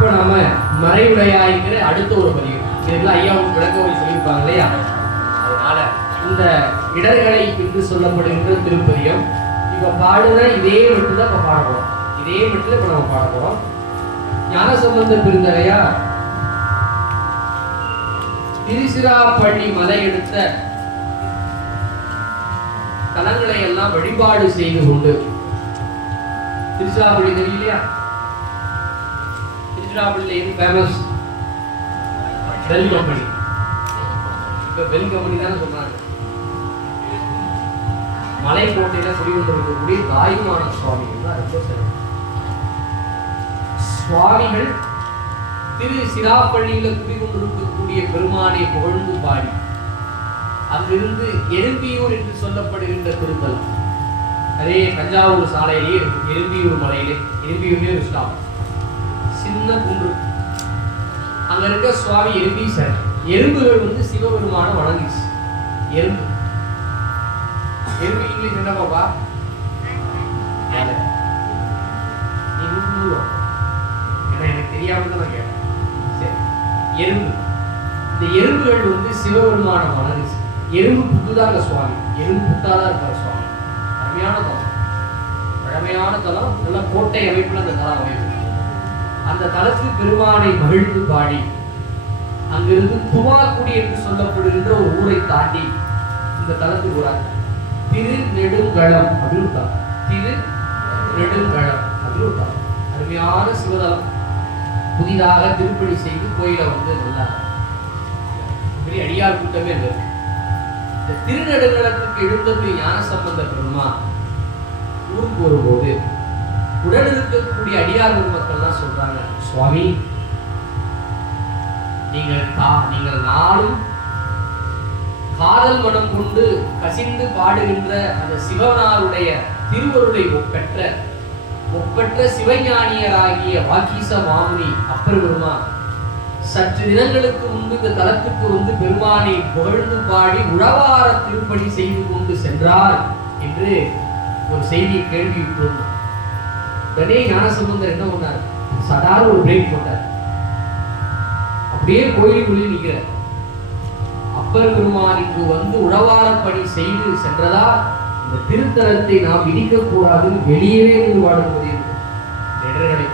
இப்போ நம்ம மறைவுடையாய்ங்கிற அடுத்த ஒரு பதிவு இதெல்லாம் ஐயாவுக்கு விளக்கவை சொல்லியிருப்பாங்க இல்லையா. அதனால இந்த இடர்களை என்று சொல்லப்படுகின்ற திருப்பதியம் இப்போ பாடுனா இதே மெட்டு தான் இப்போ பாட போகிறோம். இதே மெட்டில் இப்போ நம்ம பாட போகிறோம். ஞானசம்பந்த பெருந்தகையா திருச்சிராப்பள்ளி மலை எடுத்த தலங்களை எல்லாம் வழிபாடு செய்து கொண்டு திருச்சிராப்பள்ளி தெரியலையா? திருச்சிராப்பள்ளியில் எது ஃபேமஸ்? Bell company. இப்ப பெல் கம்பெனி தானே சொன்னாங்க. மலைக்கோட்டையில குடிகொண்டிருக்கக்கூடிய தாயுமான சுவாமிகள் தான் ரொம்ப சிறப்பு. சுவாமிகள் திரு சிராப்பள்ளியில குடிகொண்டிருக்கக்கூடிய பெருமானை புகழ்ந்து பாடி அங்கிருந்து எறும்பியூர் என்று சொல்லப்படுகின்ற திருத்தலம், அதே தஞ்சாவூர் சாலையிலேயே இருக்கு. எறும்பியூர் மலையிலே, எறும்பியூர்லேயே ஒரு ஸ்டாப், சின்ன குன்று. அங்க இருக்க சுவாமி எறும்பீசர். எறும்புகள் வந்து சிவபெருமான வணங்கிச்சு. எறும்பு எறும்பு இங்கிலீஷ் என்ன பாப்பா? எனக்கு தெரியாம தான் நான் கேட்டேன். சரி, எறும்பு. இந்த எறும்புகள் வந்து சிவபெருமான வணங்கிச்சு. எறும்பு புத்துதாங்க சுவாமி. எறும்பு புத்தாதான் இருக்கார் சுவாமி. அருமையான தலம், பழமையான தலம், நல்ல கோட்டை அமைப்புல அந்த தலம் அமைப்பு. அந்த தலத்தில் பெருமானை மகிழ்ந்து பாடி அங்கிருந்து துவாக்குடி என்று சொல்லப்படுகின்ற ஒரு ஊரை தாண்டி இந்த தலத்துக்கு ஊராங்க. திரு நெடுங்கலம் அப்படின்னு தலம். திரு நெடுங்கலம் அப்படின்னு தலம். அருமையான சிவதலம். புதிதாக திருப்பணி செய்து கோயிலை வந்து நல்லா பெரிய அடியார் கூட்டமே இல்லை. இந்த திருநெடுங்கலத்துக்கு எழுந்தது ஞானசம்பந்த பெருமா ஊருக்கு வரும்போது உடன் இருக்கக்கூடிய அடியார் மக்கள்லாம் சொல்றாங்க, சுவாமி நீங்கள் நாளும் காதல் மனம் கொண்டு கசிந்து பாடுகின்ற அந்த சிவனாருடைய திருவருளை ஒப்பற்ற சிவஞானியராகிய வாக்கீச மாமுனி அப்பர் பெருமா சற்று தினங்களுக்கு முன்பு இந்த தலத்துக்கு வந்து பெருமானை புகழ்ந்து பாடி உழவார திருப்பணி செய்து கொண்டு சென்றார் என்று ஒரு செய்தியை கேள்வியுற்றோம். உடனே ஞானசம்பந்தர் என்ன பண்ணார்? சடார ஒரு பிரேக் போட்டார். அப்படியே கோயிலுக்குள்ளே நிற்கிறார். அப்பர் பெருமானுக்கு வந்து உழவார பணி செய்து சென்றதா இந்த திருத்தலத்தை நாம் இடிக்கக்கூடாதுன்னு வெளியவே பாடுவது இடர்களை.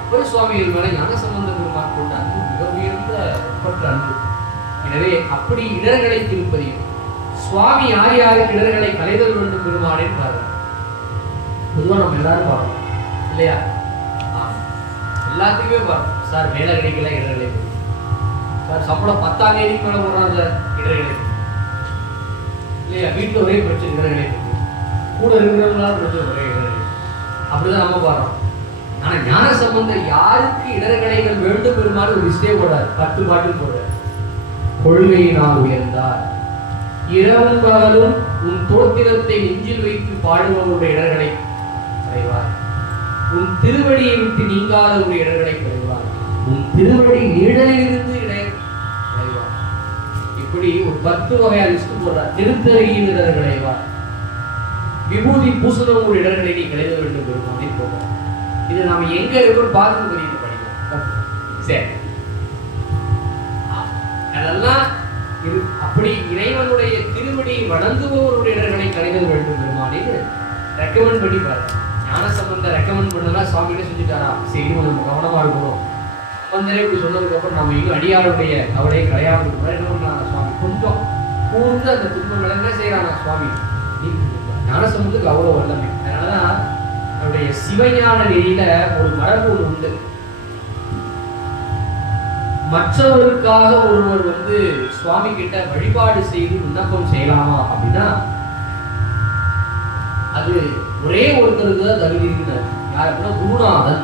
அப்பர் சுவாமிகள் மேல ஞானசம்பந்த பெருமான் கொண்ட அன்பு மிக உயர்ந்த ஒப்பற்ற அன்பு. எனவே அப்படி இடர்களை திருப்பதியும் சுவாமி யார் யாருக்கு இடர்களை கலைதல் வேண்டும் பெருமானே பாருங்க. பொதுவாக நம்ம எல்லாரும் பார்க்கணும் இல்லையா? எல்லாத்துக்குமே பார்க்கணும். சார் வேலை கிடைக்கல, இடர்களை சார் சம்பளம் 10ஆம் தேதிக்கு மேலே போடுறாங்க, இடர்களை இல்லையா? வீட்டில் ஒரே பிரச்சனை, இடர்களை கூட இருக்கிறவங்களால பிரச்சனை, ஒரே இடர்களை. அப்படிதான் நம்ம பார்க்கறோம். ஆனால் ஞானசம்பந்தர் யாருக்கு இடர்களைகள் வேண்டும் பெருமாறு ஒரு லிஸ்டே போடாது, 10 பாட்டு போடுறார். கொள்கையினால் உயர்ந்தார், இரவும் பகலும் உன் தோத்திரத்தை நெஞ்சில் வைத்து பாடுபவருடைய இடர்களை களைவார், உன் திருவடியை விட்டு நீங்காத ஒரு இடர்களை களைவார், உன் திருவடி நீடலிலிருந்து களைவார். இப்படி ஒரு 10 வகையா லிஸ்ட் போடுறார். திருத்தறியின் இடர் களைவார், விபூதி பூசணம் ஒரு இடர்களை நீ களைத வேண்டும் பெருமானே போடுறார். இது நாம எங்க இருக்கோம் பார்த்து தெரியுது படிக்கிறோம். சரி, அதெல்லாம் இது அப்படி இறைவனுடைய திருவடி வணங்குபவருடைய இடர்களை களைத வேண்டும் பெருமானே ரெக்கமெண்ட் பண்ணி பாரு. ஞானசம்பந்தர் ரெக்கமெண்ட் பண்ணதா சுவாமிகிட்ட செஞ்சுட்டாரா? சரி, நம்ம கவனமா இருக்கணும். சம்பந்தரே இப்படி சொன்னதுக்கு அப்புறம் நம்ம இன்னும் அடியாருடைய கவலையை களையாமல் இருக்கணும். சுவாமி கொஞ்சம் கூர்ந்து அந்த துன்பங்களை என்ன செய்யறாங்க சுவாமி? ஞானசம்பந்தருக்கு அவ்வளவு வல்லமை. அதனாலதான் அவருடைய சிவஞான நெறியில ஒரு மரபு ஒன்று உண்டு. மற்றவருக்காக ஒருவர் வந்து சுவாமி கிட்ட வழிபாடு செய்து விண்ணப்பம் செய்யலாமா அப்படின்னா அது ஒரே ஒருத்தருக்கு தான் தகுதி இருக்கிறார். யார் அப்படின்னா குருநாதன்.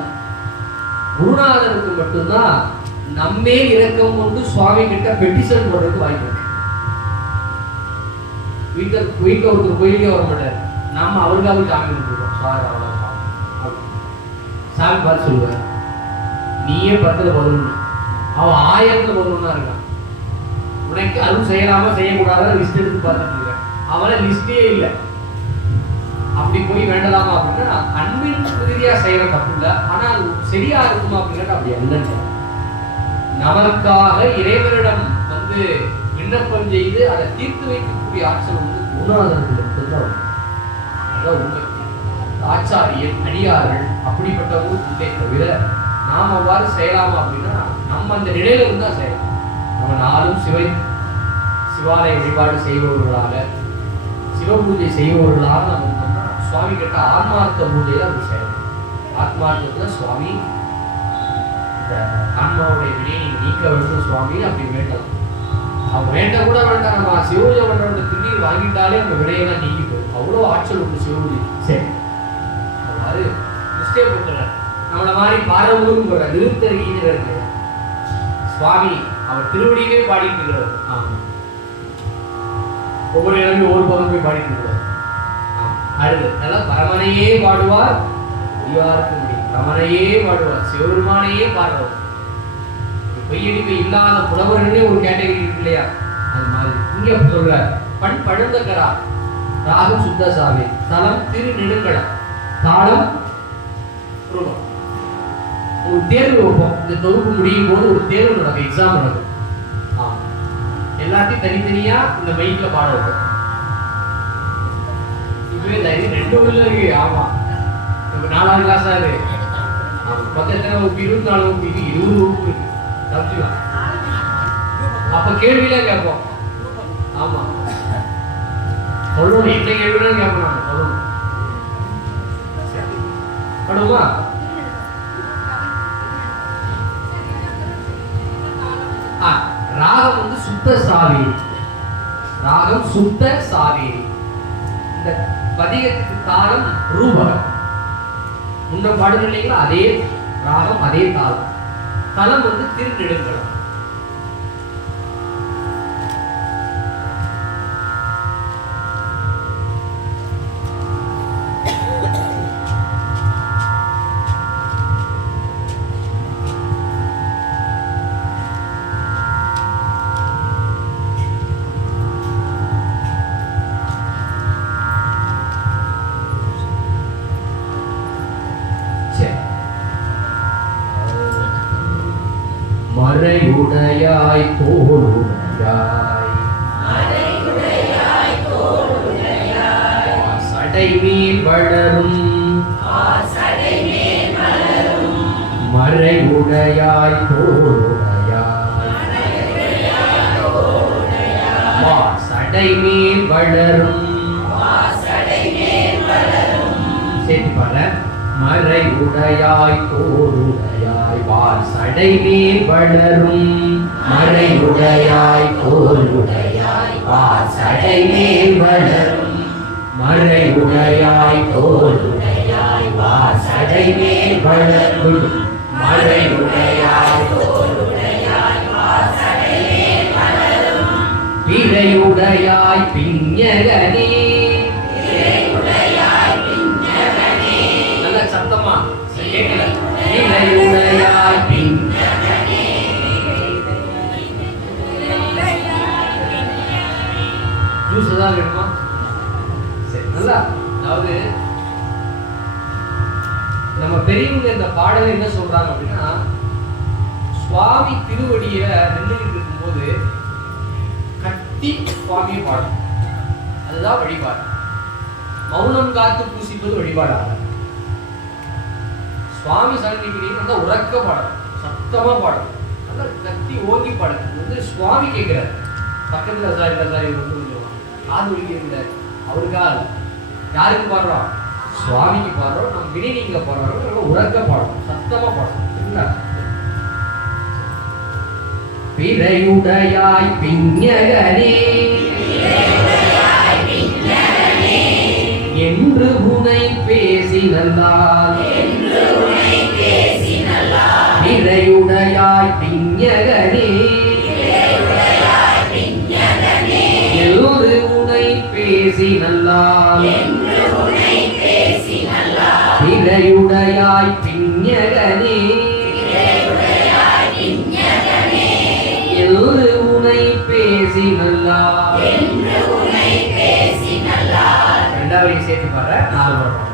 குருநாதனுக்கு மட்டும்தான் நம்மே இரக்கம் கொண்டு சுவாமி கிட்ட பெட்டிஷன் போடுறதுக்கு வாய்ப்பு இருக்கு. வீட்டில் ஒருத்தர் கோயிலுக்கே வர மாட்டார், நாம அவருக்காக சாமி கொடுத்துருக்கோம். சுவாமி அவ்வளோ சாமி பார்த்து சொல்லுவார், நீயே 10ல் 11, அவன் 1000ல் 11 இருக்கான். உனக்கு அதுவும் செய்யலாமா செய்யக்கூடாத லிஸ்ட் எடுத்து பார்த்துட்டு இருக்க. அவனை லிஸ்டே இல்லை. அப்படி போய் வேண்டலாமா அப்படின்னா அன்பின் ரீதியா செய்யற தப்பு இல்லை. ஆனா அது சரியா இருக்குமா அப்படின்னா அப்படி அல்ல. நமக்காக இறைவனிடம் வந்து விண்ணப்பம் செய்து அதை தீர்த்து வைக்கக்கூடிய ஆற்றல் வந்து குருநாதர்களுக்கு தான். அதான் உண்மை. ஆச்சாரியர் அடியார்கள் அப்படிப்பட்டவங்க உண்டே தவிர நாம் அவ்வாறு செய்யலாமா அப்படின்னா நம்ம அந்த நிலையில இருந்தா செய்யலாம். நம்ம நாளும் சிவாலய வழிபாடு செய்பவர்களாக சிவ பூஜை செய்பவர்களாக நம்ம இருந்தோம்னா சுவாமி கிட்ட ஆன்மார்த்த பூஜையில நம்ம செய்யலாம். ஆத்மார்த்தத்துல சுவாமி இந்த ஆன்மாவுடைய வினையை நீங்க நீக்க வேண்டும் சுவாமி அப்படி வேண்டலாம். அவங்க வேண்ட கூட வேண்டாம், நம்ம சிவபூஜை பண்றவங்க திருநீர் வாங்கிட்டாலே நம்ம வினையெல்லாம் நீக்கி போயிடும். அவ்வளோ ஆற்றல் உண்டு சிவபூஜை. சரி, அது கிறிஸ்டிய புத்தகர் நம்மள மாதிரி பாரம்பூர் போற நிறுத்தறிஞர் இருக்கு சுவாமி, அவர் திருவடியே பாடிட்டு இருக்கிறார். ஆமா, ஒவ்வொரு இடமே ஒவ்வொரு பதம் போய் பாடிட்டு இருக்கிறார். அடுத்து அதெல்லாம் பரமனையே பாடுவார், முடிவார்க்கு முடியும். பரமனையே பாடுவார், சிவபெருமானையே பாடுவார். பொய்யடிமை இல்லாத புலவர்களே ஒரு கேட்டகரி இருக்கு இல்லையா? அது மாதிரி இங்க சொல்ற பண் பழுந்தக்கரா, ராகம் சுத்த சாமி, தலம் திரு நெடுங்கடம், தாளம் ரூபம். ஒரு தேர்வு வைப்போம். இந்த தொகுப்பு முடியும் போது ஒரு தேர்வு நடக்கும், எக்ஸாம் நடக்கும். எல்லாத்தையும் தனித்தனியா இந்த மைக்ல பாட வைப்போம். இப்பவே ரெண்டு ஊர்ல இருக்கு. ஆமா, இப்ப 4ஆம் கிளாஸா இருக்கு. பக்கத்துல 24 வகுப்பு, இது 20 வகுப்பு இருக்கு. தப்பிச்சுக்கலாம். அப்ப கேள்வியில கேட்போம். ஆமா, சொல்லணும். என்ன கேள்விதான் கேட்போம். நாங்க சொல்லணும். படுமா? ராகம் வந்து சுத்த சாவி. ராகம் சுத்த சாவி. இந்த பதிகத்துக்கு தாளம் ரூபகம். முன்ன பாடுகள் இல்லைங்களா? அதே ராகம் அதே தாளம். தலம் வந்து திருநெடுங்கடம். மறையுடையாய் தோளுடையாய் சடைமேல் வளரும் மறையுடையாய் தோளுடையாய் சடைமேல் வளரும். சேர்த்து பாருங்க. மறையுடையாய் தோளுடையாய் வார் சடைமேல் வளரும். மறையுடையாய் தோளுடையாய் வார் சடைமேல் வளரும். மறையுடையாய் தோளுடையாய் வார் சடைமேல் வளரும். மறையுடையாய் தோளுடையாய் வார் சடைமேல் வளரும். பிறையுடையாய் பிஞகனே. சத்தமா கேட்கல. பிறையுடையாய் பிஞகனே. ஜூஸ் தான் வேணுமா? சரி, நல்லா. அதாவது நம்ம பெரியவங்க இந்த பாடலை என்ன சொல்றாங்க அப்படின்னா, சுவாமி திருவடிய நின்றுகிட்டு இருக்கும்போது கட்டி சுவாமியை பாடும். அதுதான் வழிபாடு. மௌனம் காத்து பூசிப்பது வழிபாடாக. சுவாமி சன்னிதிக்கு நல்லா உறக்க பாடணும், சத்தமா பாடணும், நல்லா கத்தி ஓங்கி பாடணும். வந்து சுவாமி கேட்கிறார். பக்கத்துல சாரி வந்து காது ஒழிக்கிறார். அவருக்காக யாருக்கு பாடுறோம்? சுவாமிக்கு பாடுறோம். நம்ம வினை நீங்க பாடுறோம். நல்லா உறக்க பாடணும், சத்தமா பாடணும். பிறையுடையாய் பிஞகனே என்று உனை பேசி நல்லால். பிறையுடையாய் பிஞகனே எல்லோரு உனை பேசி நல்லால். பிறையுடையாய் பிஞகனே எல்லோரு உனை பேசி நல்லால். ரெண்டாவது சேர்த்து பாரு 4 வரும்.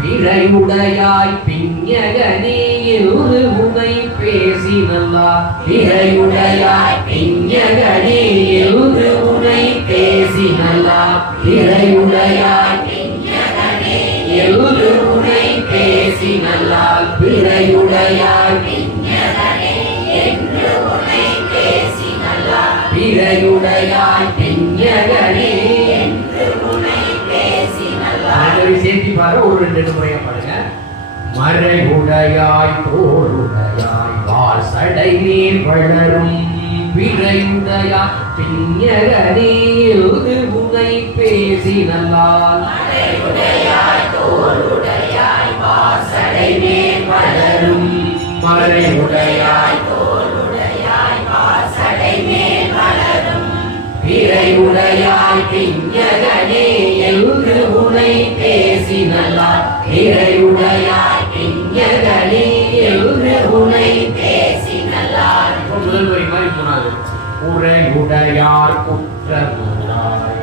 பிறையுடையாய் பிஞகனே எழுது உனை பேசி நல்லா. பிறையுடையாய் பிஞகனே எழுது உனை பேசி நல்லா. பிறையுடையாய் பிஞகனே எழுது உனை பேசி நல்லா. பிறையுடையாய் பிஞகனே என்று உனை பேசி நல்லா. பிறையுடையாய் பிஞகனே என்று உனை பேசி நல்லா. சேர்த்தி பாரு, ஒரு 2 முறையா பாடுங்க. மறையுடையாய் தோளுடையாய் வால் சடை நீர் வளரும். பிறையுடையாய் பிஞகனே எழுது உனை பேசி நல்லால். மறையுடையாய் தோளுடையாய் வால் சடை நீர் வளரும். மறையுடையாய் தோளுடையாய் வால் சடை நீர் வளரும். பிறையுடையாய் பிஞகனே எழுது உனை பேசி நல்லால். பிறையுடையாய் பிஞகனே எழுது உனை பேசி நல்லால். முதல் வரி மாதிரி போனாது. உரையுடையார் குற்றமுறாய்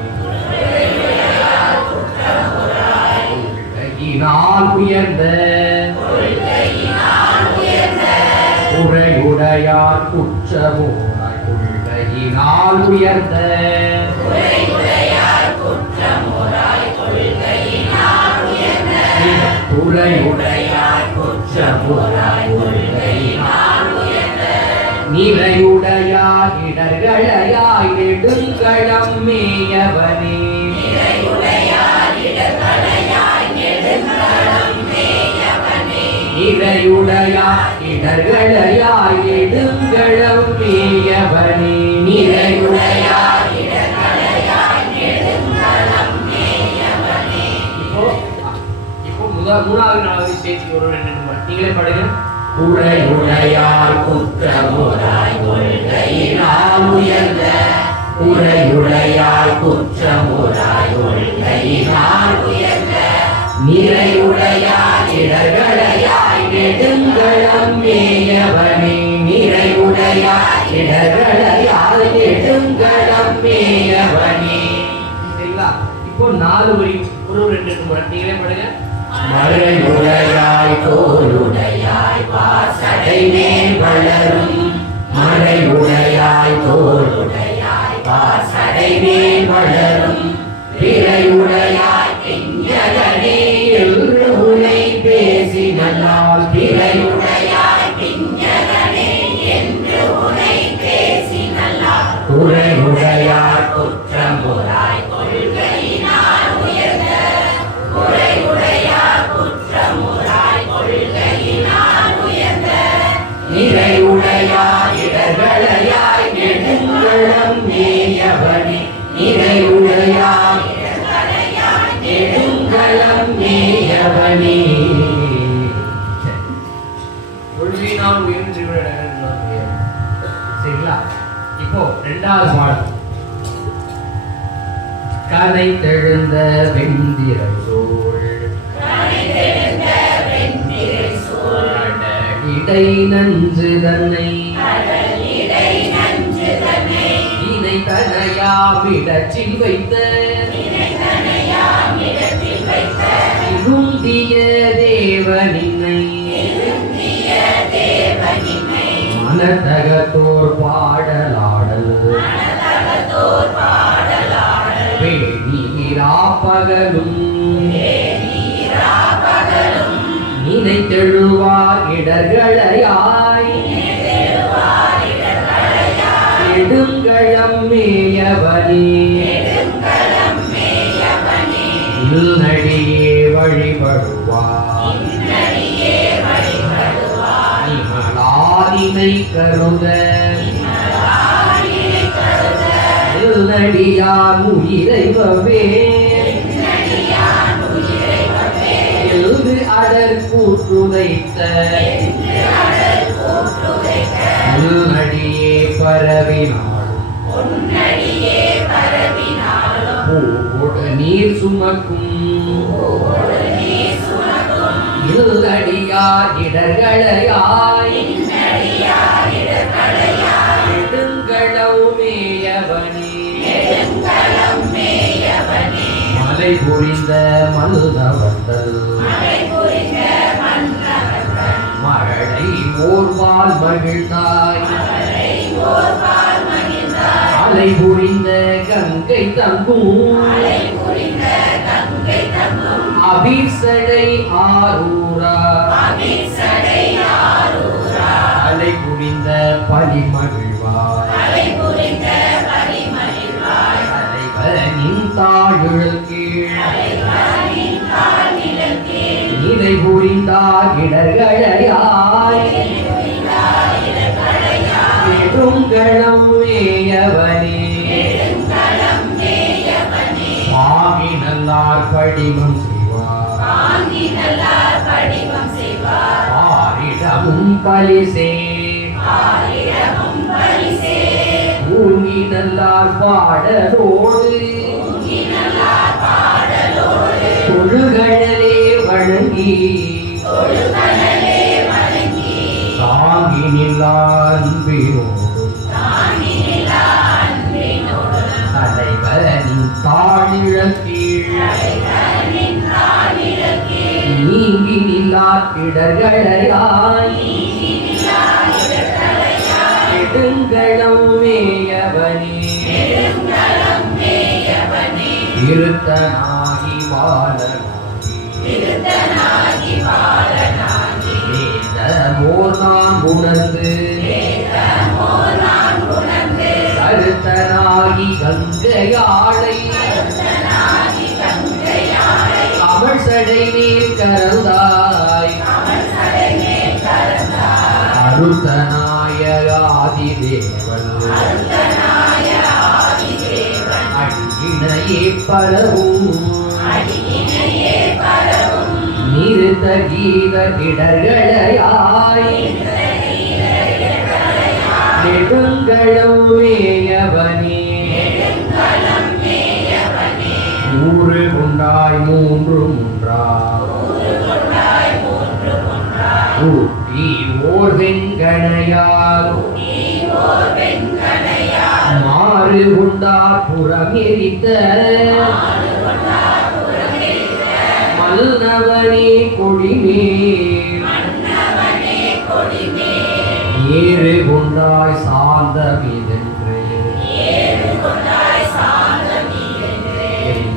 உலகினால் உயர்ந்த. உரையுடையார் குற்றமுறாய் கொள்கையினால் உயர்ந்த. உரையுடையார் குற்றமுறாய் கொள்கையினால் உயர்ந்த. உரையுடையார் குற்றமுறாய் கொள்கையினால் உயர்ந்த. நிறையுடையார் இடர்களையாய் நெடுங்களம் மேயவனே. நிறையுடையார் இடர்களையாய் நெடுங்களம் மேயவனே. நிறையுடையார் இடர்களையாய் நெடுங்களம் மேயவனே. நிறையுடையார் இடர்களையாய் நெடுங்களம் மேயவனே. இப்போ மூணாவது 4வது சேர்த்து ஒரு 2 முறை நீங்களே பாடுங்க. உரையுடையார் குற்றமுறாய் கொள்கையினால் உயர்ந்த. உரையுடையார் குற்றமுறாய் கொள்கையினால் உயர்ந்த. நிறையுடையார் இடர்களையாய் நெடுங்களம் மேயவனே. நிறையுடையார் இடர்களையாய் நெடுங்களம் மேயவனே. சரிங்களா? இப்போ 4 வரி ஒரு 2 முறை நீங்களே பாடுங்க. மறையுடையாய் தோளுடையாய் வாசடை மேல் வளரும். மறையுடையாய் தோளுடையாய் வாசடை மேல் வளரும். பிறையுடையாய் பிஞகனே எழுது உனை பேசி நல்லால். பிறையுடையாய் பிஞகனே என்று உனை பேசி நல்லால். உரையுடையார் குற்றமுறாய் கொள்கையினால் உயர்ந்த. உரையுடையார் குற்றமுறாய் கொள்கையினால் உயர்ந்த. நிறையுடையார் இடர்களையாய் நெடுங்களம் மேயவனே. நிறையுடையார் இடர்களையாய் நெடுங்களம் மேயவனே. கொள்கையினால் உயர்ந்த. சரிங்களா? இப்போ 2வது பாடல். கனை தெழுந்த வெந்திரை சோழ் இடை நஞ்சு தன்னை இதை தனையாமிடச்சில் வைத்த. இருந்திய தேவனினை மனதகத்தோர் பாடலாடல். பகலும் நினைத்தெழுவார் இடர்களையாய் நெடுங்களம் மேயவனே. நடியே வழிபடுவார் நிமலாதினை கருத. நடியார் உயிரைவவே எழுது அடர் கூற்றுதைத்த. நடியே பரவினாலும் பூவோடு நீர் சுமக்கும். இருதடியார் இடர்களையாய் நெடுங்களம் மேயவனே. மலை புரிந்த மல்லவந்தல் மழலை ஓர்வால் மகிழ்ந்தாய் அலை புரிந்த கங்கை தங்கும் அபிசடை ஆரூரா அலை புரிந்த பலிமகிழ்வாய் அலைவனின் தாழ்நிழல் கீழ் நிலை புரிந்தார் இடர்களையாய் நெடுங்களம் மேயவனே வாங்கி நல்லார் படிமம் செய்வார் பாரிடமும் பலிசே ஊங்கி நல்லார் பாடலோடு தொழுகடலே வழங்கி தாங்கி நில்லார் அன்பினோடு தலைவனின் தாழிழல் கீழ் நீங்கி நில்லார் இடர்களையாய் நெடுங்களம் மேயவனே இருத்தனாகி பாலனாகி வேதமோர் நான் உணர்ந்து கருத்தனாகி கங்கையாளை கமழ் சடை மேல் கரந்தாய் அருத்தநாயகாதிதேவன் அடியினையே பரவும் நிறுத்த கீத இடர்களையாய் நெடுங்களம் மேயவனே ஊறு கொண்டாய் மூன்று ஊட்டி ஓர் வெண்கணையால் மாறு கொண்டார் புறம் எரித்த மல்நவனே கொடிமேல் ஏறு கொண்டாய் சார்ந்த மீதென்று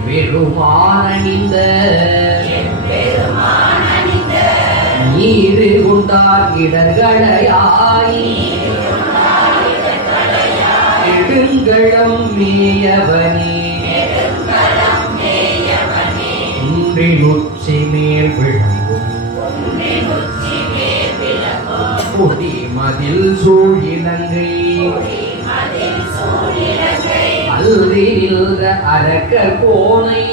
பெருமானணிந்த நீரு கொண்டார் இடர்களையாய் நெடுங்களம் மேயவனே குன்றின் உச்சி மேல் விளங்கும் கொடி மதில் சூழ் இலங்கை அல்றி நின்ற அரக்கர் கோனை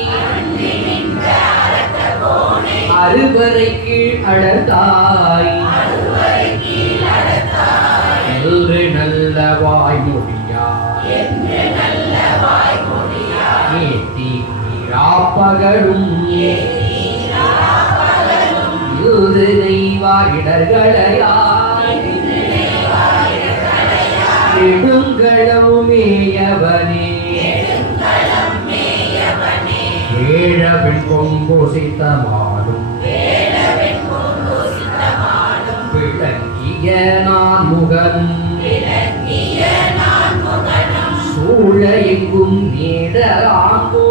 அறுவரை கீழ் அடர்ந்தாய் என்று நல்ல வாய்மொழியாய் ஏத்தி ராப்பகலும் இரு நெய்வாயிடர்களையாய் நெடுங்களம் மேயவனே ஏழவின் கொம்பொசித்த மாடும் விளங்கிய நான் முகனும் சூழ எங்கும் நேடராங்கோ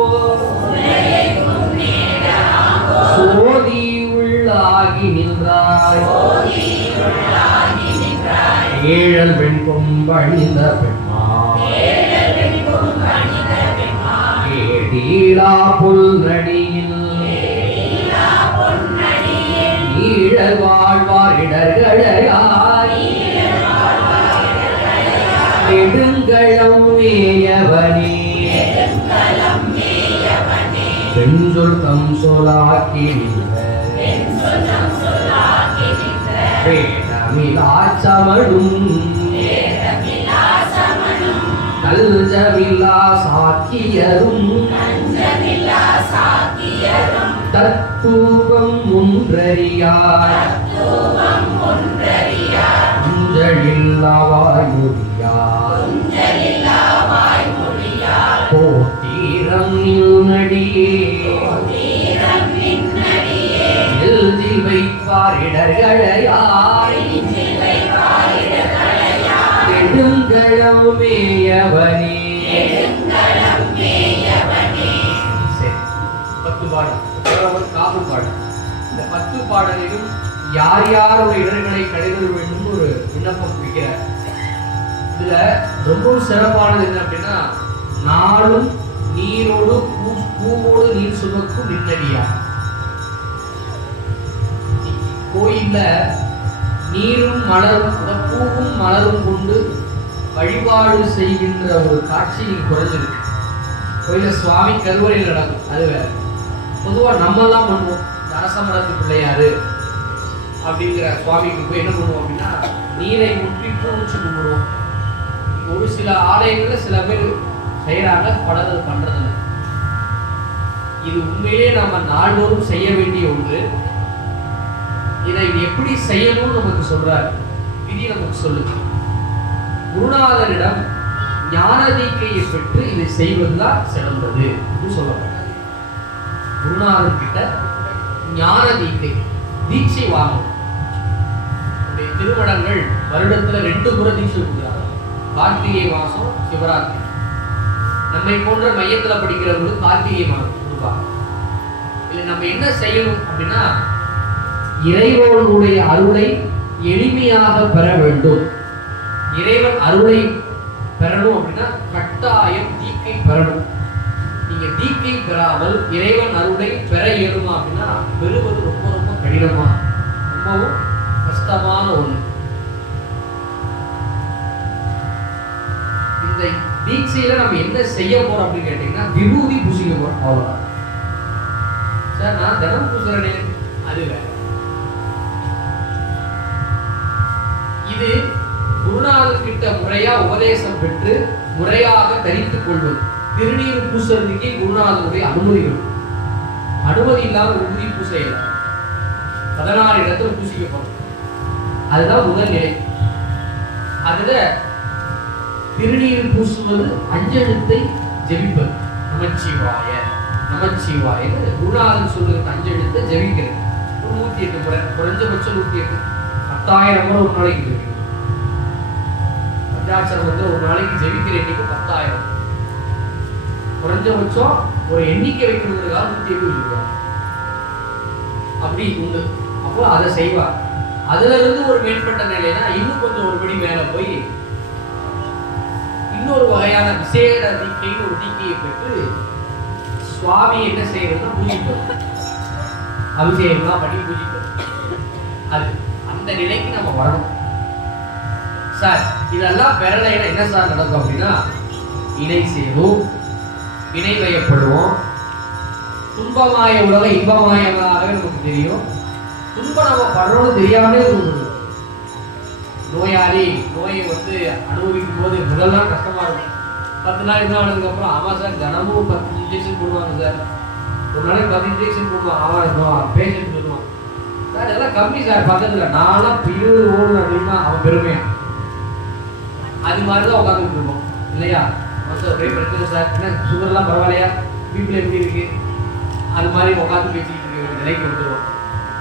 சோதி உள்ளாகி நின்றாய் ஏழல் வெண் கொம்பணிந்த பெண்மா ஏடீலா புல்நடியில் ஈழல் வாழ்வார் இடர்களையாய் நெடுங்களம் மேயவனே செஞ்சொல் தம் சொலாக்கி வேதமிலா சமடும் கல்ஜமில்லா சாக்கியரும் தத்துவம் ஒன்றறியாய் அஞ்சலில்லாவாய் முடியாய் போத்தீரம் நடியே பாரிடர்களையாய் நெடுங்களமேயவனே. சரி, 10 பாடல் காப்பு பாடல். இந்த 10 பாடலிலும் யார் யாருடைய இடர்களை கடைகள் வேண்டும் ஒரு விண்ணப்பம் வைக்கிறார். இதுல ரொம்ப சிறப்பானது என்ன அப்படின்னா, நாளும் நீரோடு பூவோடு நீர் சுமக்கும் நின்னடியா. கோயில்ல நீரும் மலரும் பூவும் மலரும் கொண்டு வழிபாடு செய்கின்ற ஒரு காட்சி குறைஞ்சிருக்கு. கோயில சுவாமி கருவறையில் நடக்கும், அது வேற. பொதுவா நம்ம எல்லாம் பண்ணுவோம், அரசமரத்து பிள்ளையாரு அப்படிங்கிற சுவாமிக்கு போய் என்ன பண்ணுவோம் அப்படின்னா, நீரை முற்றி பூ வச்சு கும்பிடுவோம். ஒரு சில ஆலயங்கள்ல சில பேர் செய்யறாங்க, பலர் பண்றதில்லை. இது உண்மையிலே நம்ம நாள்தோறும் செய்ய வேண்டிய ஒன்று. இதை எப்படி செய்யணும்னு நமக்கு சொல்றாரு, விதி நமக்கு சொல்லுங்க. குருநாதரிடம் ஞான தீக்கையை பெற்று இதை செய்வதுதான் சிறந்தது என்று சொல்லப்பட்டது. குருநாதர் கிட்ட ஞான தீட்சை வாங்கணும். திருமணங்கள் வருடத்துல 2 முறை தீட்சை கொடுக்குறாங்க. கார்த்திகை மாசம், சிவராத்திரி. நம்மை போன்ற மையத்துல படிக்கிறவங்களுக்கு கார்த்திகை மாதம் கொடுப்பாங்க. இதுல நம்ம என்ன செய்யணும் அப்படின்னா, இறைவனுடைய அருளை எளிமையாக பெற வேண்டும். இறைவன் அருளை பெறணும் அப்படின்னா கட்டாயம் தீக்கை பெறணும். நீங்க தீக்கை பெறாமல் இறைவன் அருளை பெற இயலுமா அப்படின்னா, பெறுவது ரொம்ப ரொம்ப கடினமா, ரொம்பவும் கஷ்டமான ஒண்ணு. இந்த தீட்சையில நம்ம என்ன செய்ய போறோம் அப்படின்னு கேட்டீங்கன்னா, விபூதி பூசிக்க போறோம், அவ்வளவுதான். சார் நான் தினம் பூசுறேன், அது வேற. இது குருநாதர் கிட்ட முறையா உபதேசம் பெற்று முறையாக தரித்துக் கொள்வது. திருநீர் பூசுறதுக்கே குருநாதருடைய அனுமதி இருக்கும். அனுமதி இல்லாம விபூதி பூசையில 16 இடத்துல பூசிக்க போறோம். அதுதான் முதல் நிலை. அதுல திருநீர் பூசுவது, அஞ்செழுத்தை ஜெபிப்பது. நமச்சிவாய நமச்சிவாய குருநாதன் சொல்றது 5 எழுத்தை ஜெபிக்கிறது. 108 முறை, குறைஞ்சபட்சம் 108, 10,000 முறை ஒரு நாளைக்கு ஜெபிக்கணும். பஞ்சாட்சரம் வந்து ஒரு நாளைக்கு ஜெபிக்கிற எண்ணிக்கை 10,000. குறைஞ்சபட்சம் ஒரு எண்ணிக்கை வைக்கிறதுக்காக 108 சொல்லுவாங்க. அப்படி உண்டு. அப்போ அதை செய்வார். அதுல இருந்து ஒரு மேம்பட்ட நிலைனா இன்னும் கொஞ்சம் ஒரு படி மேல போய் இன்னொரு வகையான விசேட தீக்கைன்னு ஒரு தீக்கையை பெற்று சுவாமி என்ன செய்யறதுன்னா பூஜிப்பது, அபிஷேகம்லாம் பண்ணி பூஜிப்பது. அது அந்த நிலைக்கு நம்ம வரணும். சார் இதெல்லாம் பெறலைன்னா என்ன சார் நடக்கும் அப்படின்னா, இணை சேரும், இணை வயப்படுவோம். துன்பமாய உலக இன்பமாயவனாகவே நமக்கு தெரியும். துன்பம் நம்ம படுறோம்னு தெரியாமலே தூங்குது. நோயாளி நோயை வந்து அனுபவிக்கும் போது முதல்லாம் கஷ்டமா இருக்கும். 10 நாள் இது ஆனதுக்கு அப்புறம், ஆமா சார் தினமும் 10 இன்ஜெக்ஷன் போடுவாங்க சார், ஒரு நாளைக்கு 10 இன்ஜெக்ஷன் போடுவான். அவன் பேஷண்ட் சொல்லுவான், சார் இதெல்லாம் கம்மி சார் பக்கத்துல, நான்லாம் 20 ஓடுவேன் அப்படின்னா அவன் பெருமையா. அது மாதிரிதான் உட்காந்துட்டு இருக்கோம் இல்லையா? ஒரே பிரச்சனை சார், என்ன சுகர்லாம் பரவாயில்லையா, வீட்டில் எப்படி இருக்கு, அது மாதிரி உட்காந்து பேசிக்கிட்டு இருக்க நிலைக்கு வந்துடும்.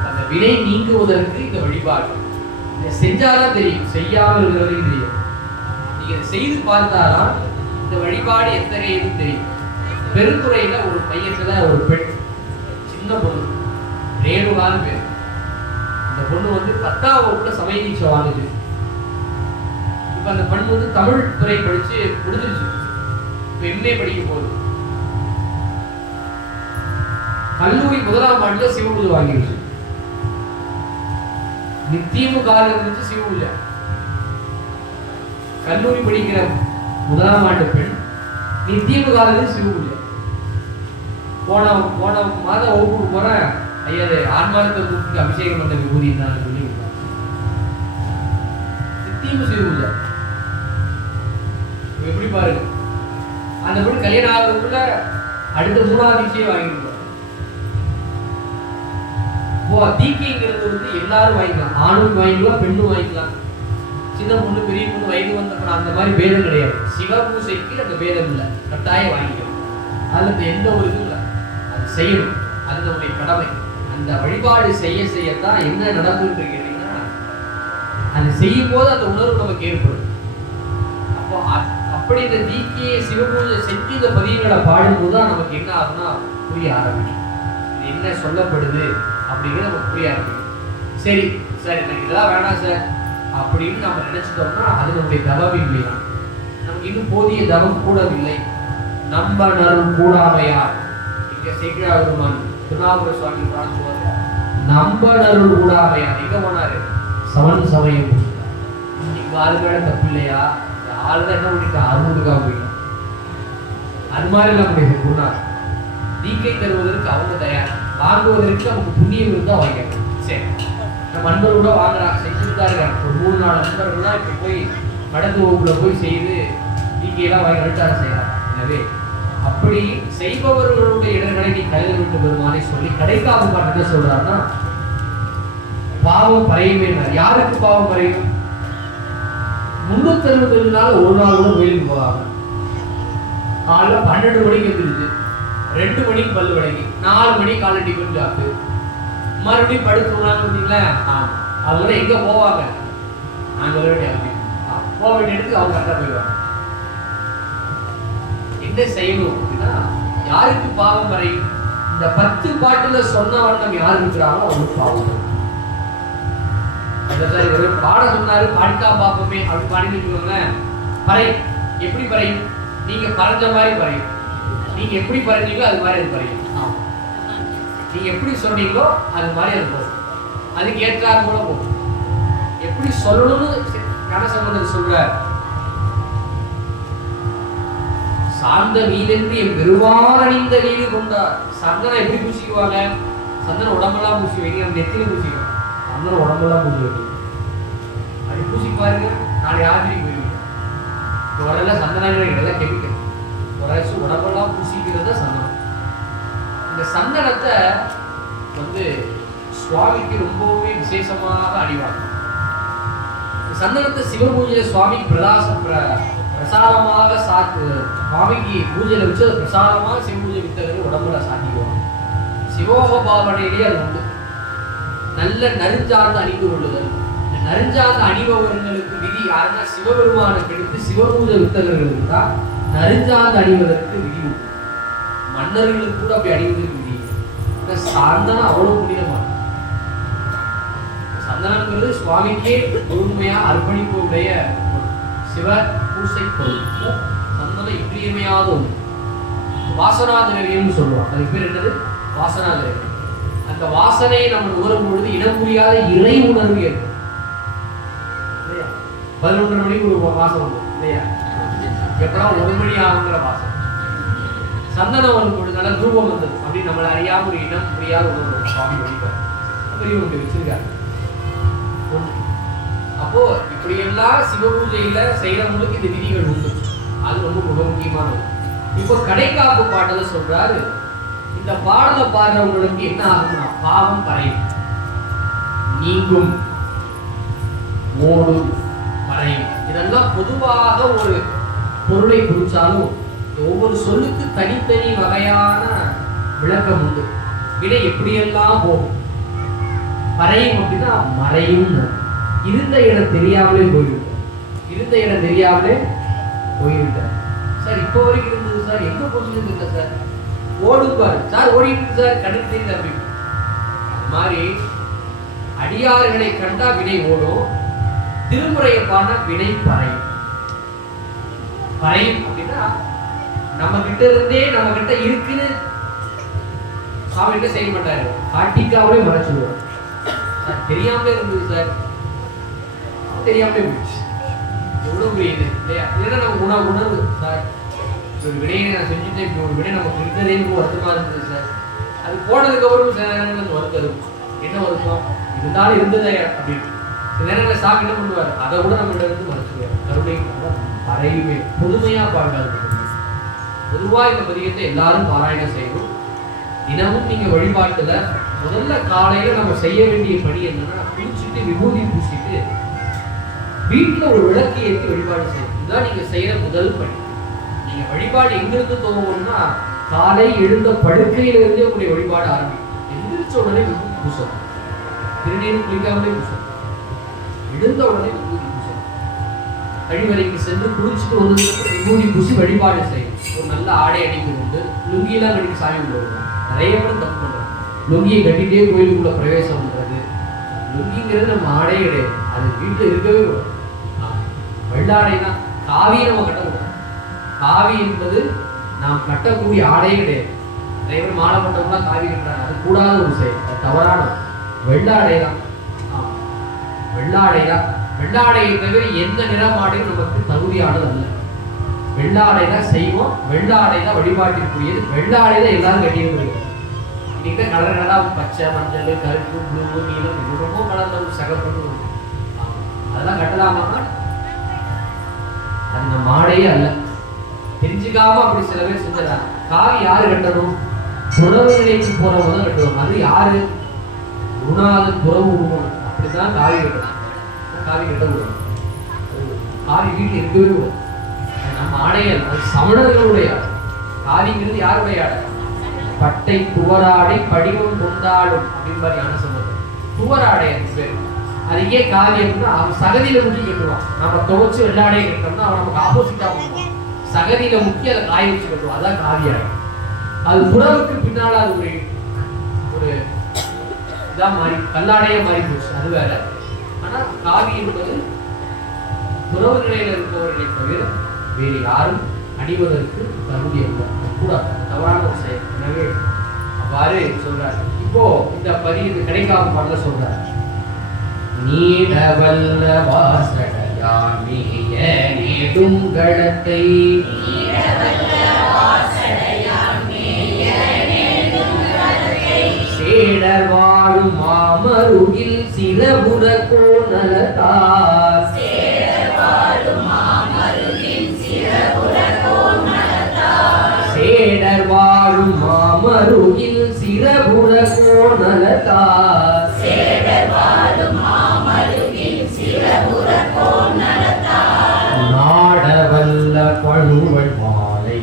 அந்த வினை நீங்குவதற்கு இந்த வழிபாடு செஞ்சாதான் தெரியும், செய்யாமல் இருக்கிறதையும் தெரியும். நீங்க செய்து பார்த்தாதான் இந்த வழிபாடு எத்தகையது தெரியும். பெருந்துறையில ஒரு மையத்துல ஒரு பெண், சின்ன பொண்ணு, ரேணுகான்னு பேர். அந்த பொண்ணு வந்து 10ஆம் வகுப்புல சமய தீட்சை வாங்குது. இப்ப அந்த பெண் வந்து தமிழ் துறை படிச்சு முடிஞ்சிருச்சு. இப்ப MA படிக்கும் போது கல்லூரி 1ஆம் ஆண்டுல சிவபூஜை வாங்கிடுச்சு. நித்தியமு காலம் இருந்துச்சு சிவபூஜை. கல்லூரி படிக்கிற 1ஆம் ஆண்டு பெண் நித்தியமு காலம் சிவபூஜை. போன மாதம் வகுப்புக்கு போற ஐயா ஆன்மார்த்த கூப்பிட்டு அபிஷேகம் பண்ண விபூதி தான் சொல்லி நித்தியமு சிவபூஜை. எப்படி பாருங்க, அந்த பொண்ணு கல்யாணம் ஆகிறதுக்குள்ள அடுத்த 3ஆவது தீட்சையை வாங்கிருப்பாங்க. தீக்கைங்கிறது வந்து எல்லாரும் வாங்கிக்கலாம், ஆணும் வாங்கிக்கலாம், பெண்ணும் வாங்கிக்கலாம். சின்ன பொண்ணு பெரிய பொண்ணு வயது வந்தப்பறம் அந்த மாதிரி பேதம் கிடையாது. சிவ பூசைக்கு அந்த பேதம் இல்லை, கட்டாயம் வாங்கிக்கலாம். அதுல எந்த ஒரு இதுவும் இல்லை. அது செய்யணும், அது நம்முடைய கடமை. அந்த வழிபாடு செய்ய செய்யத்தான் என்ன நடந்துட்டு கேட்டீங்கன்னா, அது செய்யும் போது அந்த உணர்வு நமக்கு ஏற்படும். அப்போ அப்படி இந்த தீக்கியை சிவபூஜை செஞ்சு இந்த பதியங்களை பாடும்போது தான் நமக்கு என்ன ஆகும்னா புரிய ஆரம்பிக்கும். இது என்ன சொல்லப்படுது அப்படிங்கிறது நமக்கு புரிய ஆரம்பிக்கும். சரி சார், எனக்கு இதெல்லாம் வேணாம் சார் அப்படின்னு நம்ம நினைச்சிட்டோம்னா அது நம்முடைய தவம் இல்லையா, நமக்கு இன்னும் போதிய தவம் கூடவில்லை. நம்பனரும் கூடாமையார், இங்க சேக்கிழார் திருநாவுக்கர சுவாமி சொல்லுவாங்க, நம்பனரும் கூடாமையார். எங்க போனாரு? சவன் சமயம். இங்க ஆளு மேல தப்பு இல்லையா, ஆளுதான் என்ன பண்ணிட்டா, அறுபதுக்காக போயிட்டான். அது மாதிரி நம்முடைய குருநாதர் தீக்கை தருவதற்கு அவங்க தயார், வாங்குவதற்கு நமக்கு புண்ணியம் இருந்தா வாங்கிக்கலாம். சரி, நம்ம நண்பர் கூட வாங்குறாங்க, செஞ்சுட்டு தான் இருக்காங்க. ஒரு 3-4 நண்பர்கள்லாம் இப்ப போய் மடங்கு வகுப்புல போய் செய்து தீக்கையெல்லாம் வாங்கி அழுத்தாரம் செய்யலாம். எனவே அப்படி செய்பவர்களுடைய இடர்களை நீ கருத விட்டு வருமானே சொல்லி கடைக்காப்பு பாட்டு என்ன சொல்றாருன்னா, பாவம் பறையுமே. யாருக்கு பாவம் பறையும்? 365 நாள் ஒரு நாள் கூட கோயிலுக்கு போவாங்க. காலைல 12 மணிக்கு வந்துருச்சு, 2 மணிக்கு பல்லு விளக்கி, 4 மணிக்கு காலை டிஃபன் சாப்பிட்டு மறுபடியும் படுத்துனாங்க. அவங்க எங்க போவாங்க? நாங்க போக வேண்டிய இடத்துக்கு அவங்க கரெக்டா போயிடுவாங்க. என்ன செய்யணும் அப்படின்னா, யாருக்கு பாவம் வரையும்? இந்த 10 பாட்டுல சொன்ன வண்ணம் யார் இருக்கிறாங்களோ அவங்களுக்கு பாவம். பாட சொன்னாரு, பாடிக்கா பாப்போமே அப்படி பாடிட்டு பறை எப்படி பறையும்? நீங்க பறஞ்ச மாதிரி பறையும். நீங்க எப்படி பறஞ்சீங்களோ அது மாதிரி அது பறையும். நீங்க எப்படி சொன்னீங்களோ அது மாதிரி அது போகும். அதுக்கு ஏற்றாறு கூட போகும். எப்படி சொல்லணும்னு ஞானசம்பந்தர் சொல்றார். சார்ந்த மீதென்று என் பெருமாள் அணிந்த நீதி கொண்டார். சந்தனம் எப்படி பூசிக்குவாங்க? சந்தனம் உடம்பெல்லாம் பூசி வைங்க, நெத்தில பூசிக்குவாங்க. சந்தனம் உடம்பெல்லாம் பூசி வைங்க, அப்படி பூசி பாருங்க, நாளை ஆதிரி போயிருவீங்க. உடல்ல சந்தனங்கள் இதெல்லாம் கெமிக்கல், உடம்பெல்லாம் பூசிக்கிறது சந்தனம். இந்த சந்தனத்தை சுவாமிக்கு ரொம்பவே விசேஷமாக அணிவாங்க. சந்தனத்தை சிவபூஜையில சுவாமிக்கு பிரசாதமாக சுவாமிக்கு பூஜையில வச்சு அது பிரசாதமாக சிவபூஜை வித்தகர்கள் உடம்புல சாட்டிக்குவாங்க. சிவோபாவனையிலேயே அது உண்டு. நல்ல நறுஞ்சார்ந்து அணிந்து கொள்ளுதல். இந்த நறுஞ்சார்ந்து அணிபவர்களுக்கு விதி யாருன்னா, சிவபெருமானுக்கு எடுத்து சிவபூஜை வித்தகர்களுக்கு தான் நறுஞ்சார்ந்து அணிவதற்கு விதி உண்டு. மன்னர்களுக்கு கூட அப்படி அணிவதற்கு விதி. சந்தனம் அவ்வளவு புனிதமான சந்தனங்கிறது சுவாமிக்கே முழுமையா அர்ப்பணிப்புடைய சிவ பூசை பொருள். சந்தனம் இன்றியமையாத ஒன்று. வாசனாதிரவியம்னு சொல்லுவாங்க. அதுக்கு பேர் என்னது? வாசனாதிரவியம். அந்த வாசனையை நம்ம நுகரும் பொழுது இடம் புரியாத இறை உணர்வு ஏற்படும் இல்லையா? 11 மணிக்கு ஒரு வாசம் வரும் இல்லையா? எப்படா 1 மணி ஆகுங்கிற வாசம். சந்தனம் வரும் பொழுது நல்ல தூபம் வந்தது அப்படின்னு நம்மளை அறியாம ஒரு இடம் புரியாத உணர்வு சுவாமி வழிபாடு பெரியவங்க வச்சிருக்காங்க. அப்போ இப்படியெல்லாம் சிவபூஜையில செய்யறவங்களுக்கு இந்த விதிகள் உண்டு. அது ரொம்ப மிக முக்கியமானது. இப்போ கடைக்காப்பு பாடல சொல்றாரு, இந்த பாடலை பாடுறவங்களுக்கு என்ன ஆகும்னா, பாவம் பறையும், நீங்கும், ஓடும், பறையும். இதெல்லாம் பொதுவாக ஒரு பொருளை குறிச்சாலும் ஒவ்வொரு சொல்லுக்கு தனித்தனி வகையான விளக்கம் உண்டு. வினை எப்படியெல்லாம் போகும். பறையும் அப்படின்னா மறையும். இருந்த இடம் தெரியாமலே போய்விட்டார். இருந்த இடம் தெரியாமலே போய்விட்டார். சார் இப்போ வரைக்கும் இருந்தது சார், எங்க போச்சுன்னு தெரியல சார். ஓடுப்பாரு சார், ஓடிட்டு சார், கண்ணுக்கு தெரியல அப்படி. அது மாதிரி அடியார்களை கண்டா வினை ஓடும், திருமுறையை பாடினா வினை பறையும். பறையும் அப்படின்னா நம்ம கிட்ட இருந்தே நம்ம கிட்ட இருக்குன்னு சாமி கிட்ட செய்ய மாட்டாரு, காட்டிக்காவே மறைச்சுடுவார். தெரியாமலே இருந்தது சார், தெரியாமலே போயிடுச்சு. எவ்வளவு புரியுது இல்லையா? இல்லைன்னா நம்ம உணர்வு சார், ஒரு வினையை நான் செஞ்சுட்டேன், இப்படி ஒரு வினை நமக்கு இருந்ததேன்னு வருத்தமா இருந்தது சார். அது போனதுக்கு அப்புறம் சில நேரங்கள் வருத்தம் இருக்கும். என்ன வருத்தம் இருந்தாலும் இருந்ததே அப்படின்னு. சில நேரங்களில் சாமி என்ன பண்ணுவார், அதை கூட நம்ம இருந்து மறைச்சுடுவார். கருணை பறையுமே புதுமையா பாடுறாரு. பொதுவா இந்த பதியத்தை எல்லாரும் பாராயணம் செய்யணும். தினமும் நீங்க வழிபாட்டுல முதல்ல காலையில நம்ம செய்ய வேண்டிய பணி என்னன்னா, குளிச்சுட்டு விபூதி பூசிட்டு வீட்டுல ஒரு விளக்கு ஏற்றி வழிபாடு செய்யணும். இதுதான் நீங்க செய்யற முதல் பணி. நீங்க வழிபாடு எங்கிருந்து துவங்கணும்னா, காலை எழுந்த படுக்கையிலிருந்தே உங்களுடைய வழிபாடு ஆரம்பிக்கும். எந்திரிச்ச உடனே விபூதி பூசணும். திருநீர் குளிக்காமலே பூசணும். எழுந்த உடனே விபூதி பூசணும். கழிவறைக்கு சென்று குளிச்சுட்டு வந்ததுக்கு விபூதி பூசி வழிபாடு செய்யணும். ஒரு நல்ல ஆடை அணிந்து கொண்டு லுங்கிலாம் கட்டிட்டு சாமி கும்பிடுவோம். நிறைய பேர் தப்பு பண்றாங்க. லுங்கியை கட்டிட்டே கோயிலுக்குள்ள பிரவேசம் பண்றது. லுங்கிங்கிறது நம்ம ஆடையே கிடையாது, அது வீட்டில் இருக்கவே கூடாது. வெள்ளாடை தான். காவி நம்ம கட்டக்கூடாது. காவி என்பது நாம் கட்டக்கூடிய ஆடையே கிடையாது. நிறைய பேர் மாலை பட்டவங்களா காவி கட்டுறாங்க, அது கூடாத ஒரு செயல், அது தவறான. வெள்ளாடை தான். வெள்ளாடை தான். வெள்ளாடையை தவிர எந்த நிறமாடையும் நமக்கு தகுதியானது அல்ல. வெள்ளாடை தான் செய்வோம், வெள்ளாடை தான் வழிபாட்டிற்குரியது, வெள்ளாடை தான் எல்லாரும் கட்டியிருக்கிறது. இன்னைக்கு கலர் கலராக பச்சை, மஞ்சள், கருப்பு, ப்ளூ, நீலம், ரொம்ப கலந்த ஒரு சகப்பு, அதெல்லாம் கட்டலாமா? அது நம்ம ஆடையே அல்ல. தெரிஞ்சுக்காம அப்படி சில பேர் செஞ்சிடறாங்க. காவி யாரு கட்டணும்? புறவு நிலைக்கு போறவங்க தான் கட்டுவாங்க. அது யாரு? குருநாதன் புறவு உருவம். அப்படிதான் காவி கட்டணும். காவி கட்டக்கூடாது. காவி வீட்டில் இருக்கவே கூடாது. நம்ம ஆடையல், அது சமணர்களுடைய ஆடை. காவிங்கிறது யாருடைய ஆடை? பட்டை துவராடை படிவம் கொண்டாடும் அப்படின்னு யான சொல்றது. துவராடை அது பேர். அதுக்கே காவி அப்படின்னா அவன் சகதியில முக்கி கட்டுவான். நம்ம துவச்சு வெள்ளாடையை கட்டோம்னா அவன் நமக்கு ஆப்போசிட்டா பண்ணுவான். சகதியில முக்கி அதை காய வச்சு கட்டுவான். அதான் காவி ஆடை. அது புறவுக்கு பின்னால அது ஒரு இதான் மாறி கல்லாடையே மாறி போச்சு, அது வேற. ஆனா காவி என்பது துறவு நிலையில இருப்பவர்களை தவிர வேறு யாரும் அணிவதற்கு தகுதி அல்ல, கூடாது, தவறான ஒரு செயல். எனவே அவ்வாறு சொல்றாரு. இப்போ இந்த பதிவு கிடைக்காம பண்ண சொல்றாரு. நீடவல்ல வாசடையாமிய நெடுங்கடத்தை சேடர் வாழும் மாமருகில் சிறபுற கோணலத்தார் சேடர் வாழும் மாமருகில் சிறபுற கோணலத்தார் நாடவல்ல பணுவள் மாலை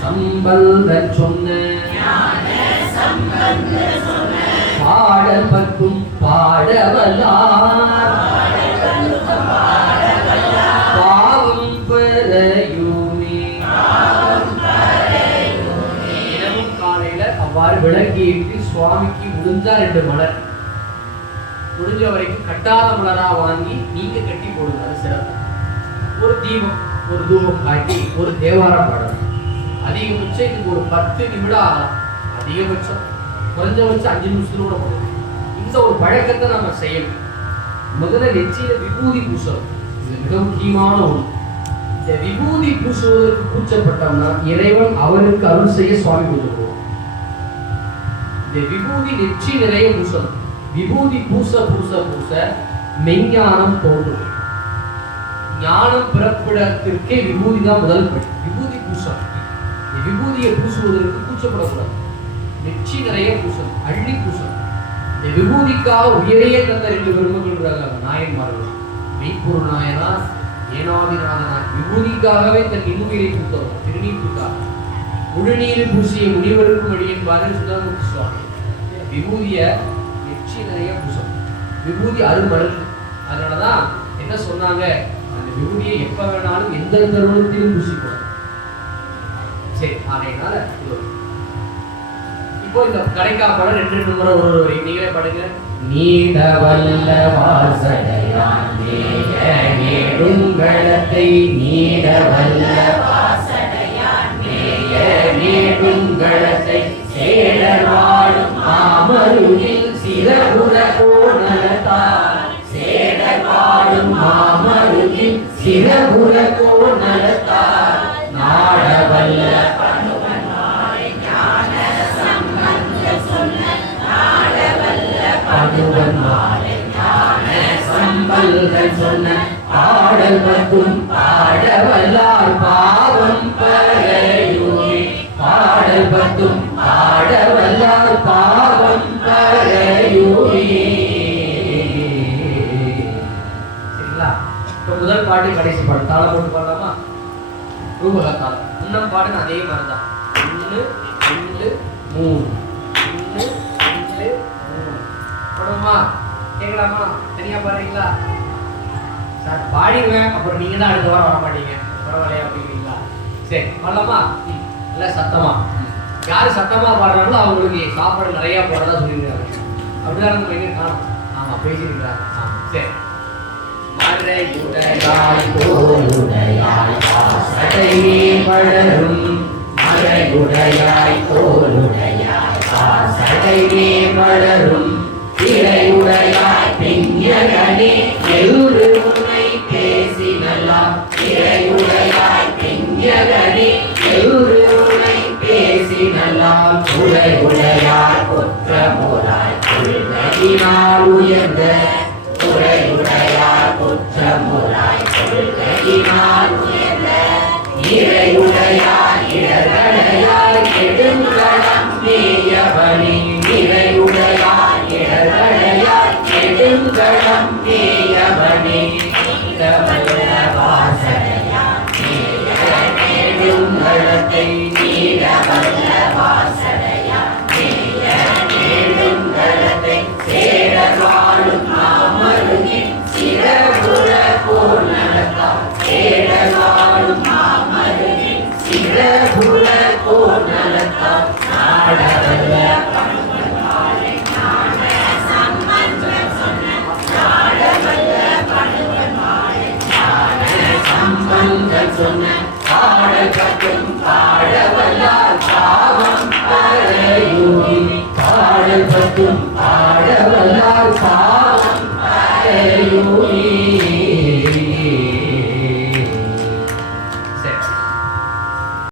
சம்பந்தன் சொன்ன பாடல் பத்தும் பாடவல்லார் பாவம் பெறையுமே. தினமும் காலையில அவ்வாறு விளக்கேற்றி சுவாமிக்கு முடிஞ்சா 2 மலர், முடிஞ்ச வரைக்கும் கட்டாத மலரா வாங்கி நீங்க கட்டி போடுங்க, அது சிறப்பு. ஒரு தீபம், ஒரு தூபம் காட்டி ஒரு தேவாரம் பாடணும். அதிகபட்சம் இதுக்கு ஒரு 10 நிமிடம் ஆகலாம். அதிகபட்சம் குறைஞ்சபட்சம் 5 நிமிஷத்துல கூட போடுது. இந்த ஒரு பழக்கத்தை நம்ம செய்யணும். முதல்ல நெற்றியில விபூதி பூசணும். இது மிக முக்கியமான ஒன்று. இந்த விபூதி பூசுவதற்கு கூச்சப்பட்டோம்னா இறைவன் அவனுக்கு அருள் செய்ய சுவாமி கொடுத்துருவோம். இந்த விபூதி நெற்றி நிறைய பூசணும். விபூதி பூச பூச பூச மெஞ்ஞானம் தோன்றும். ஞானம் பிறப்பிடத்திற்கே விபூதி தான் முதல் படி. விபூதி பூசணும். விபூதியை பூசுவதற்கு கூச்சப்படக்கூடாது. நெற்றி நிறைய பூசணும், அள்ளி பூசணும். இந்த விபூதிக்காக உயிரையே தந்த 2 பெருமக்கள் நாயன்மார்கள். மெய்ப்பொருள் நாயனார், ஏனாதிநாதனார் விபூதிக்காகவே தன் இன்னுயிரை பூத்தவர். திருநீர் பூத்தார். முழுநீர் பூசிய முனிவருக்கும் அடியின் பாரதி சுந்தரமூர்த்தி சுவாமி. விபூதிய நெற்றி நிறைய பூசணும். விபூதி அருமருந்து. அதனாலதான் என்ன சொன்னாங்க, அந்த விபூதியை எப்ப வேணாலும் எந்த தருணத்திலும் பூசிக்கணும். சரி, ஆகையினால இப்போ இந்த கடைக்காப்பட 2 முறை ஒரு வரி நீங்களே பாடுங்க. நீடவல்ல வாசடையான் நெடுங்கடத்தை நீடவல்ல வாசடையான் நெடுங்கடத்தை சேடர் வாழும் மாமருகில் சிறபுற கோணலத்தார் சேடர் வாழும் மாமருகில் சிறபுற கோணலத்தார் நாடவல்ல பணுவன் மாலை ஞான சம்பந்தன் சொன்ன நாடவல்ல பணுவன் மாலை ஞான சம்பந்தன் சொன்ன பாடல் பத்தும் பாடவல்லார் பாவம் பறையுமே. பாடல் பத்தும் பாடவல்லார் பாவம் பறையுமே. சரிங்களா? இப்போ முதல் பாட்டு கடைசி பாட்டு தாளம் போட்டு பாடலாமா? ரூபகத்தாளம். முன்னம் பாடுன்னு அதே மாதிரிதான். 1 3 1 2 3 போடுமா? கேட்கலாமா? தனியா பாடுறீங்களா? சார் பாடிடுவேன், அப்புறம் நீங்க தான் அடுத்த வாரம் வர மாட்டீங்க, பரவாயில்லையா அப்படிங்கிறீங்களா? சரி பாடலாமா? இல்லை சத்தமா. யாரு சத்தமா பாடுறாங்களோ அவங்களுக்கு சாப்பாடு நிறைய போடுறதா சொல்லியிருக்காங்க. அப்படிதான் நம்ம எங்க காணும். ஆமா பேசியிருக்கிறாங்க. சரி. மறையுடையாய் தோளுடையாய் சடையே வளரும், மறையுடையாய் தோளுடையாய் சடையே வளரும், திரையுடையாய் பிஞகனே எழுது உன்னை பேசினலாம், திரையுடையாய் பிஞகனே எழுது உன்னை பேசினலாம், உரையுடையாய் குற்றமுறாய் கொள்கையினால் உயர்ந்த, உரையுடையாய் குற்றமுறாய் கொள்கையினால் உயர்ந்த, இறையுடையாய் இடர்களையாய் நெடுங்கலம் மேயவனே, இறையுடையாய் இடர்களையாய் நெடுங்கலம் மேயவனே, வாசனையாய் நெடுங்கலத்தை